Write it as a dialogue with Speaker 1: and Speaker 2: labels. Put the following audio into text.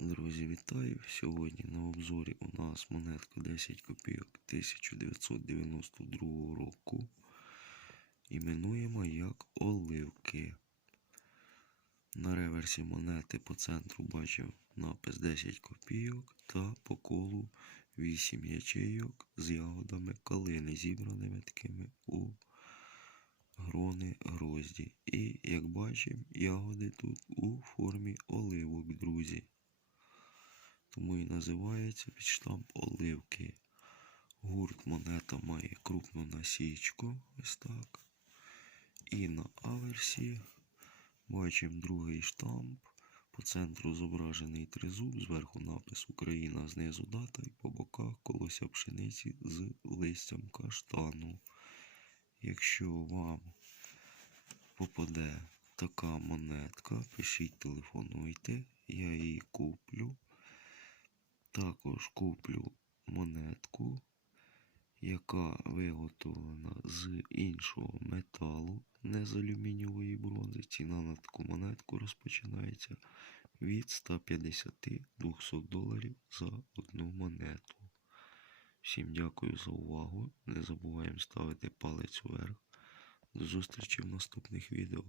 Speaker 1: Друзі, вітаю! Сьогодні на обзорі у нас монетка 10 копійок 1992 року. Іменуємо як оливки. На реверсі монети по центру бачив напис 10 копійок та по колу 8 ячейок з ягодами калини, зібраними такими у грони грозді. І, як бачимо, ягоди тут у формі оливок, друзі. Тому і називається під штамп оливки. Гурт монета має крупну насічку, ось так. І на аверсі бачимо другий штамп. По центру зображений тризуб, зверху напис Україна, знизу дата і по боках колося пшениці з листям каштану. Якщо вам попаде така монетка, пишіть, телефонуйте, я її куплю. Також куплю монетку, яка виготовлена з іншого металу, не з алюмінієвої бронзи. Ціна на таку монетку розпочинається від 150-200 доларів за одну монету. Всім дякую за увагу. Не забуваємо ставити палець вверх. До зустрічі в наступних відео.